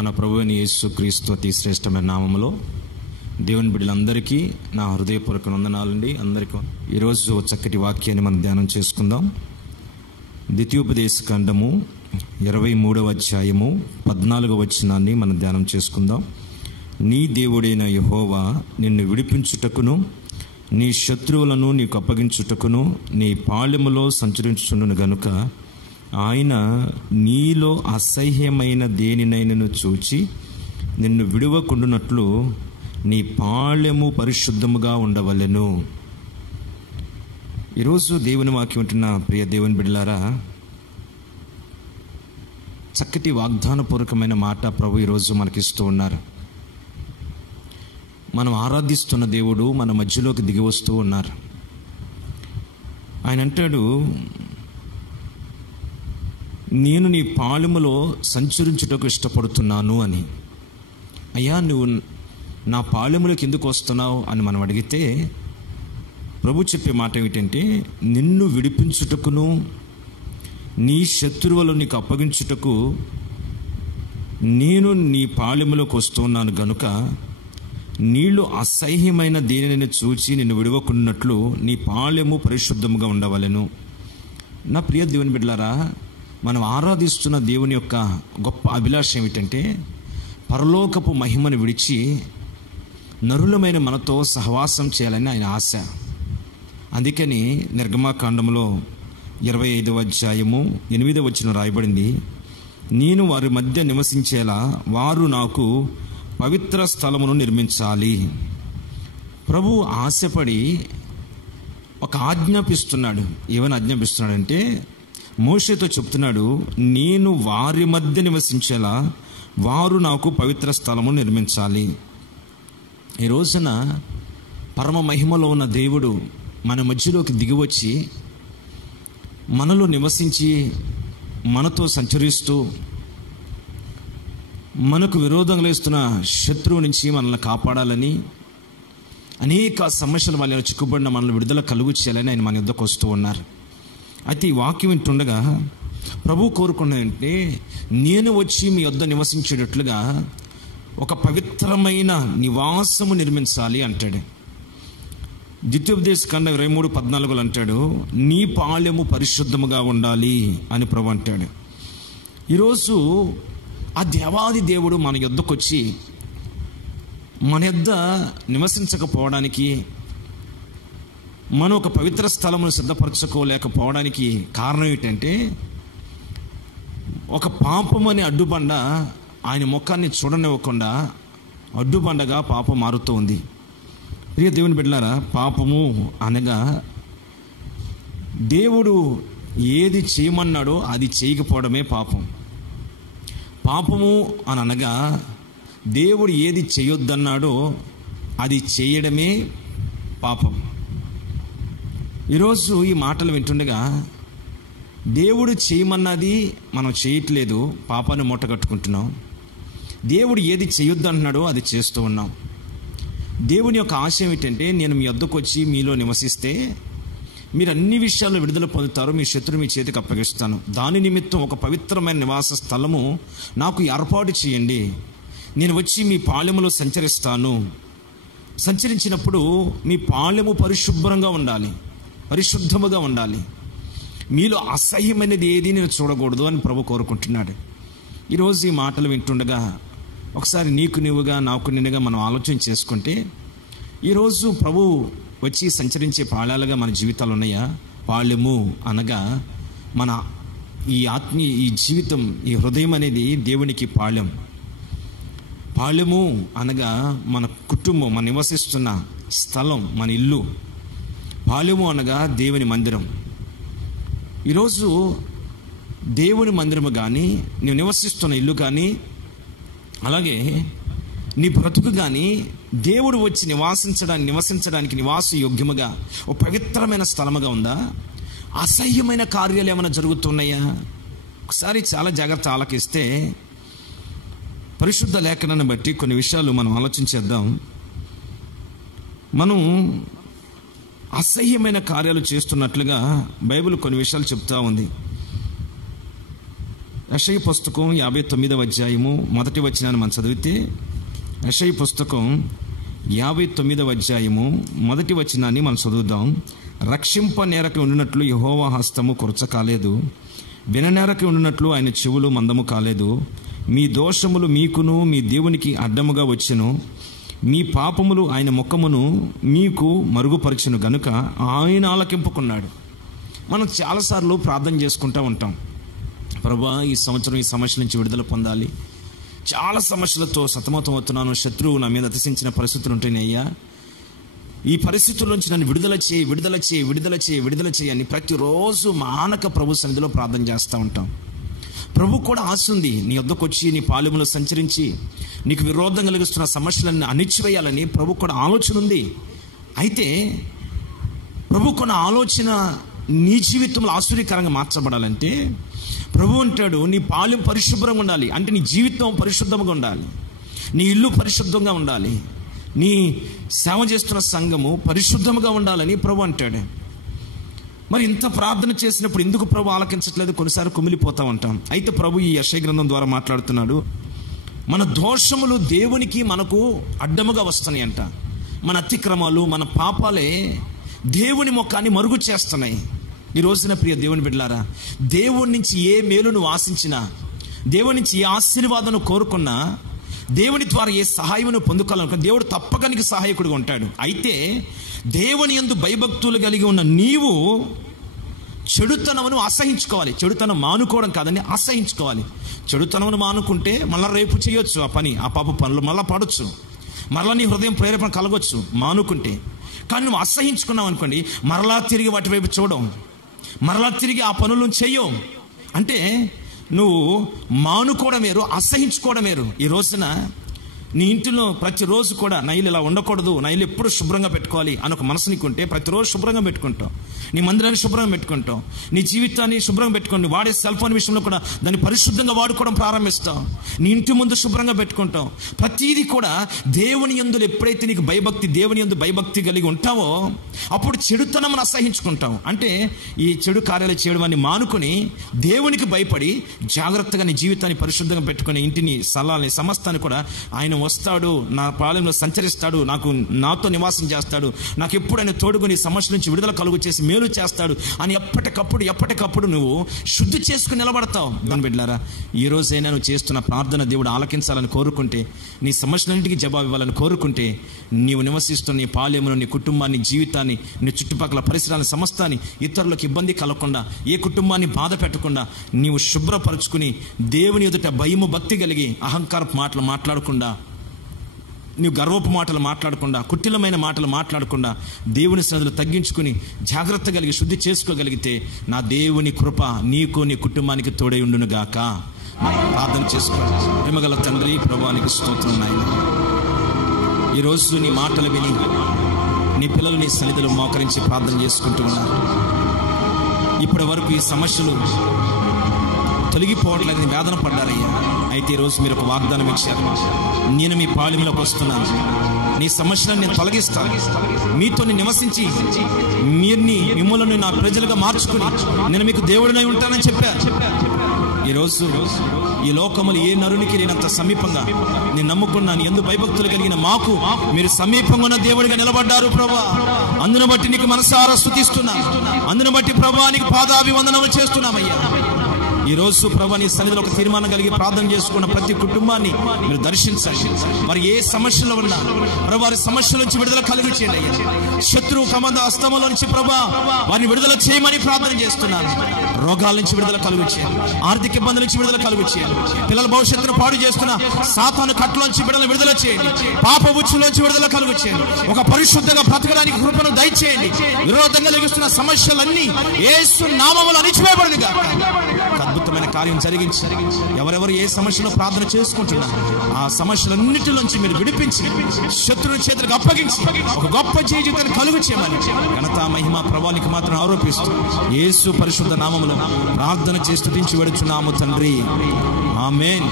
మన ప్రభువైన యేసుక్రీస్తు అతి శ్రేష్టమైన నామములో దేవుని బిడ్డలందరికీ నా హృదయపూర్వక వందనాలండి. అందరికీ ఈరోజు చక్కటి వాక్యాన్ని మనం ధ్యానం చేసుకుందాం. ద్వితీయోపదేశ కాండము 23వ అధ్యాయము 14వ వచనాన్ని మనం ధ్యానం చేసుకుందాం. నీ దేవుడైన యెహోవా నిన్ను విడిపించుటకును నీ శత్రువులను నీకు అప్పగించుటకును నీ పాళెములో సంచరించుచుండును గనుక ఆయన నీలో అసహ్యమైన దేనినైనను చూచి నిన్ను విడువకుండునట్లు నీ పాళెము పరిశుద్ధముగా ఉండవలెను. ఈరోజు దేవుని వాక్యం ఉంటున్న ప్రియ దేవుని బిడ్డలారా, చక్కటి వాగ్దానపూర్వకమైన మాట ప్రభు ఈరోజు మనకిస్తూ ఉన్నారు. మనం ఆరాధిస్తున్న దేవుడు మన మధ్యలోకి దిగి వస్తూ ఉన్నారు. ఆయన అంటాడు, నేను నీ పాళెములో సంచరించుటకు ఇష్టపడుతున్నాను అని. అయ్యా, నువ్వు నా పాళెములోకి ఎందుకు వస్తున్నావు అని మనం అడిగితే ప్రభు చెప్పే మాట ఏమిటంటే, నిన్ను విడిపించుటకును నీ శత్రువులు నీకు అప్పగించుటకు నేను నీ పాళెములోకి వస్తున్నాను గనుక నీళ్ళు అసహ్యమైన దేనిని చూచి నిన్ను విడవకున్నట్లు నీ పాళెము పరిశుద్ధముగా ఉండవలెను. నా ప్రియ దేవుని బిడ్డలారా, మనం ఆరాధిస్తున్న దేవుని యొక్క గొప్ప అభిలాష ఏమిటంటే పరలోకపు మహిమను విడిచి నరులమైన మనతో సహవాసం చేయాలని ఆయన ఆశ. అందుకని నిర్గమాకాండంలో 25వ అధ్యాయము 8వ వచనం రాయబడింది, నేను వారి మధ్య నివసించేలా వారు నాకు పవిత్ర స్థలమును నిర్మించాలి. ప్రభు ఆశపడి ఒక ఆజ్ఞాపిస్తున్నాడు. ఏమని ఆజ్ఞాపిస్తున్నాడంటే, మోషేతో చెప్తున్నాడు, నేను వారి మధ్య నివసించేలా వారు నాకు పవిత్ర స్థలము నిర్మించాలి. ఈ రోజున పరమ మహిమలో ఉన్న దేవుడు మన మధ్యలోకి దిగివచ్చి మనలో నివసించి మనతో సంచరిస్తూ మనకు విరోధంగా లేస్తున్న శత్రువు నుంచి మనల్ని కాపాడాలని, అనేక సమస్యల వల్ల చిక్కుబడిన మనల్ని విడుదల కలుగు చేయాలని ఆయన మన యొద్దకు వస్తూ ఉన్నారు. అయితే ఈ వాక్యం వింటుండగా ప్రభు కోరుకున్నదంటే, నేను వచ్చి మీ యొద్ద నివసించేటట్లుగా ఒక పవిత్రమైన నివాసము నిర్మించాలి అంటాడు. ద్వితీయోపదేశ కాండం 23:14 అంటాడు, నీ పాళెము పరిశుద్ధముగా ఉండాలి అని ప్రభు అంటాడు. ఈరోజు ఆ దేవాది దేవుడు మన యొద్దకు వచ్చి మన యొద్ద నివసించకపోవడానికి, మనం ఒక పవిత్ర స్థలమును సిద్ధపరచుకోలేకపోవడానికి కారణం ఏంటంటే, ఒక పాపం అనే అడ్డుబండ ఆయన ముఖాన్ని చూడనివ్వకుండా అడ్డుబండగా పాపం మారుతూ ఉంది. ప్రియ దేవుని బిడ్డలారా, పాపము అనగా దేవుడు ఏది చేయమన్నాడో అది చేయకపోవడమే పాపం. పాపము అని అనగా దేవుడు ఏది చేయొద్దన్నాడో అది చేయడమే పాపం. ఈరోజు ఈ మాటలు వింటుండగా దేవుడు చేయమన్నది మనం చేయట్లేదు, పాపాన్ని మూట కట్టుకుంటున్నాం. దేవుడు ఏది చేయొద్దంటున్నాడో అది చేస్తూ ఉన్నాం. దేవుని యొక్క ఆశ ఏమిటంటే, నేను మీ వద్దకు వచ్చి మీలో నివసిస్తే మీరు అన్ని విషయాల్లో విడుదల పొందుతారు, మీ శత్రువు మీ చేతికి అప్పగిస్తాను. దాని నిమిత్తం ఒక పవిత్రమైన నివాస స్థలము నాకు ఏర్పాటు చేయండి. నేను వచ్చి మీ పాళెములో సంచరిస్తాను. సంచరించినప్పుడు మీ పాళెము పరిశుభ్రంగా ఉండాలి, పరిశుద్ధముగా ఉండాలి. మీలో అసహ్యమైనది ఏది నేను చూడకూడదు అని ప్రభు కోరుకుంటున్నాడు. ఈరోజు ఈ మాటలు వింటుండగా ఒకసారి నీకు నీవుగా నాకు నిన్నుగా మనం ఆలోచన చేసుకుంటే, ఈరోజు ప్రభు వచ్చి సంచరించే పాళాలుగా మన జీవితాలు ఉన్నాయా? పాళెము అనగా మన ఈ జీవితం, ఈ హృదయం అనేది దేవునికి పాళెం. పాళెము అనగా మన కుటుంబం, మన నివసిస్తున్న స్థలం, మన ఇల్లు. పాళెము అనగా దేవుని మందిరం. ఈరోజు దేవుని మందిరము కానీ, నీవు నివసిస్తున్న ఇల్లు కానీ, అలాగే నీ బ్రతుకు కానీ దేవుడు వచ్చి నివసించడానికి నివాస యోగ్యముగా ఒక పవిత్రమైన స్థలముగా ఉందా? అసహ్యమైన కార్యాలు ఏమైనా జరుగుతున్నాయా? ఒకసారి చాలా జాగ్రత్త ఆలకిస్తే పరిశుద్ధ లేఖనాన్ని బట్టి కొన్ని విషయాలు మనం ఆలోచించేద్దాం. మనం అసహ్యమైన కార్యాలు చేస్తున్నట్లుగా బైబిల్ కొన్ని విషయాలు చెప్తా ఉంది. యెషయా పుస్తకం 59వ అధ్యాయము మొదటి వచనాన్ని మనం చదివితే, యెషయా పుస్తకం 59వ అధ్యాయము మొదటి వచనాన్ని మనం చదువుదాం. రక్షింపనేరక ఉండినట్లు యెహోవా హస్తము కురచ కాలేదు, విననేరక ఉండినట్లు ఆయన చెవులు మందము కాలేదు. మీ దోషములు మీకును మీ దేవునికి అడ్డముగా వచ్చెను, మీ పాపములు ఆయన ముఖమును మీకు మరుగుపరచును గనుక ఆయన ఆలకింపుకున్నాడు. మనం చాలాసార్లు ప్రార్థన చేసుకుంటూ ఉంటాం, ప్రభువా ఈ సంవత్సరం ఈ సమస్యల నుంచి విడుదల పొందాలి, చాలా సమస్యలతో సతమతం అవుతున్నాను, శత్రువు నా మీద అతిశించిన పరిస్థితులు ఉంటేనయ్యా, ఈ పరిస్థితుల నుంచి నన్ను విడుదల చేయి, విడుదల చేయి, విడుదల చేయి, విడుదల చేయి అని ప్రతిరోజు మానక ప్రభు సన్నిధిలో ప్రార్థన చేస్తూ ఉంటాం. ప్రభు కూడా ఆశ ఉంది, నీ వద్దకు వచ్చి నీ పాలెములో సంచరించి నీకు విరోధం కలిగిస్తున్న సమస్యలను అణిచివేయాలని ప్రభు కూడా ఆలోచన ఉంది. అయితే ప్రభు కొన్న ఆలోచన నీ జీవితంలో ఆశ్చర్యకరంగా మార్చబడాలంటే ప్రభు అంటాడు, నీ పాలెం పరిశుభ్రంగా ఉండాలి, అంటే నీ జీవితం పరిశుద్ధంగా ఉండాలి, నీ ఇల్లు పరిశుద్ధంగా ఉండాలి, నీ సేవ చేస్తున్న సంఘము పరిశుద్ధంగా ఉండాలని ప్రభు అంటాడు. మరి ఇంత ప్రార్థన చేసినప్పుడు ఎందుకు ప్రభు ఆలకించట్లేదు? కొన్నిసార్లు కుమిలిపోతూ ఉంటాం. అయితే ప్రభు ఈ యెషయా గ్రంథం ద్వారా మాట్లాడుతున్నాడు, మన దోషములు దేవునికి మనకు అడ్డముగా వస్తున్నాయి అంట. మన అతిక్రమాలు, మన పాపాలే దేవుని ముఖాన్ని మరుగు చేస్తున్నాయి. ఈ రోజున ప్రియ దేవుని బిడ్డలారా, దేవుని నుంచి ఏ మేలును ఆశించినా, దేవుని నుంచి ఏ ఆశీర్వాదం కోరుకున్నా, దేవుని ద్వారా ఏ సహాయమును పొందుకోవాలనుకున్నా దేవుడు తప్పక నీకు సహాయకుడిగా ఉంటాడు. అయితే దేవుని యందు భయభక్తులు కలిగి ఉన్న నీవు చెడుతనమును అసహించుకోవాలి. చెడుతనం మానుకోవడం కాదని అసహించుకోవాలి. చెడుతనమును మానుకుంటే మళ్ళీ రేపు చేయొచ్చు ఆ పని, ఆ పాప పనులు మళ్ళీ పడవచ్చు, మరలా నీ హృదయం ప్రేరేపణ కలగొచ్చు మానుకుంటే. కానీ నువ్వు అసహించుకున్నావు అనుకోండి, మరలా తిరిగి వాటి వైపు చూడడం, మరలా తిరిగి ఆ పనులను చెయ్యవు. అంటే నువ్వు మానుకోవడం వేరు, అసహించుకోవడం వేరు. ఈ రోజున నీ ఇంటిలో ప్రతిరోజు కూడా నైలు ఇలా ఉండకూడదు, నైలు ఎప్పుడు శుభ్రంగా పెట్టుకోవాలి అని ఒక మనసు నీకుంటే ప్రతిరోజు శుభ్రంగా పెట్టుకుంటావు, నీ మందిరాన్ని శుభ్రంగా పెట్టుకుంటావు, నీ జీవితాన్ని శుభ్రంగా పెట్టుకోండి, వాడే సెల్ ఫోన్ విషయంలో కూడా దాన్ని పరిశుద్ధంగా వాడుకోవడం ప్రారంభిస్తావు, నీ ఇంటి ముందు శుభ్రంగా పెట్టుకుంటావు. ప్రతీది కూడా దేవుని యందు ఎప్పుడైతే నీకు భయభక్తి, దేవుని యందు భయభక్తి కలిగి ఉంటావో అప్పుడు చెడుతనమును అసహించుకుంటావు. అంటే ఈ చెడు కార్యాలు చేయడం అని మానుకొని దేవునికి భయపడి జాగ్రత్తగా నీ జీవితాన్ని పరిశుద్ధంగా పెట్టుకుని ఇంటిని, స్థలాన్ని, సమస్తాన్ని కూడా ఆయన వస్తాడు, నా పాలెంలో సంచరిస్తాడు, నాతో నివాసం చేస్తాడు, నాకు ఎప్పుడు ఆయన తోడుకొని సమస్య నుంచి విడుదల కలుగు చేసి మేలు చేస్తాడు అని ఎప్పటికప్పుడు నువ్వు శుద్ధి చేసుకుని నిలబడతావు. దాని బిడ్డలారా, ఈ రోజైనా నువ్వు చేస్తున్న ప్రార్థన దేవుడు ఆలకించాలని కోరుకుంటే, నీ సమస్యలన్నింటికి జవాబు ఇవ్వాలని కోరుకుంటే, నీవు నివసిస్తున్న నీ పాలెమును, నీ కుటుంబాన్ని, జీవితాన్ని, నీ చుట్టుపక్కల పరిసరాల సమస్తాన్ని ఇతరులకు ఇబ్బంది కలగకుండా, ఏ కుటుంబాన్ని బాధ పెట్టకుండా నీవు శుభ్రపరుచుకుని దేవుని ఎదుట భయము భక్తి కలిగి అహంకారపు మాటలు మాట్లాడకుండా, నీవు గర్వపు మాటలు మాట్లాడకుండా, కుటిలమైన మాటలు మాట్లాడకుండా దేవుని సన్నిధిలో తగ్గించుకుని జాగ్రత్త కలిగి శుద్ధి చేసుకోగలిగితే నా దేవుని కృప నీకు, నీ కుటుంబానికి తోడై ఉండును గాక. ప్రార్థన చేసుకోండి. ప్రేమగల తండ్రి, ప్రభువానికి స్తోత్రం నాయన. ఈరోజు నీ మాటలు విని నీ పిల్లలు నీ సన్నిధిలో మోకరించి ప్రార్థన చేసుకుంటూ ఉన్నారు. ఇప్పటి వరకు ఈ సమస్యలు తొలగిపోవట్లేదని వేదన పడ్డారయ్యా. అయితే ఈరోజు మీరు ఒక వాగ్దానం ఇచ్చారు, నేను మీ పాలెంలోకి వస్తున్నాను, నీ సమస్యలను నేను తొలగిస్తాను, మీతో నివసించి మిమ్మల్ని నా ప్రజలుగా మార్చుకుని నేను మీకు దేవుడినై ఉంటానని చెప్పారు. ఈరోజు ఈ లోకములు ఏ నరునికి నేనంత సమీపంగా నేను నమ్ముకున్నాను, ఎందు భయభక్తులు కలిగిన మాకు మీరు సమీపంగా ఉన్న దేవుడిగా నిలబడ్డారు ప్రభువా. అందును బట్టి నీకు మనసారా స్తుతిస్తున్నా, అందును బట్టి ప్రభువా నీకు పాదాభివందనములు చేస్తున్నామయ్యా. ఈ రోజు ప్రభువా నీ సన్నిధిలో ఒక తీర్మానం కలిగి ప్రార్థన చేసుకున్న ప్రతి కుటుంబాన్ని మీరు దర్శించండి. మరి ఏ సమస్యలో ఉన్నా ప్రభు వారి సమస్యల నుంచి విడుదల కలుగు చేయండి అయ్యా. శత్రువు కమంద అస్తమలో నుంచి ప్రభు వారిని విడుదల చేయమని ప్రార్థన చేస్తున్నాను. రోగాల నుంచి విడుదల కలుగు చేయండి, ఆర్థిక ఇబ్బందుల నుంచి విడుదల కలుగు చేయండి, పిల్లల భవిష్యత్తును పాడు చేస్తున్న సాతాను కట్లోంచి విడుదల చేయండి, పాప ఉచ్చులోంచి విడుదల కలుగు చేయండి, ఒక పరిశుద్ధంగా బ్రతకడానికి కృపను దయచేయండి. విరోధంగా లభిస్తున్న సమస్యలన్నీ యేసు నామములో అణిచివేయబడునుగా. అద్భుతమైన కార్యం జరిగించి ఎవరెవరు ఏ సమస్యలో ప్రార్థన చేసుకుంటున్నారు ఆ సమస్యలన్నిటిలోంచి మీరు విడిపించి శత్రువుల చేతులకు అప్పగించి ఒక గొప్ప జీవితాన్ని కలుగు చేయమని ఘనత మహిమ ప్రభావానికి మాత్రం ఆరోపిస్తూ యేసు పరిశుద్ధ నామములో ప్రార్థన చేసి స్తుతించి వేడుచున్నాము తండ్రి. ఆమేన్.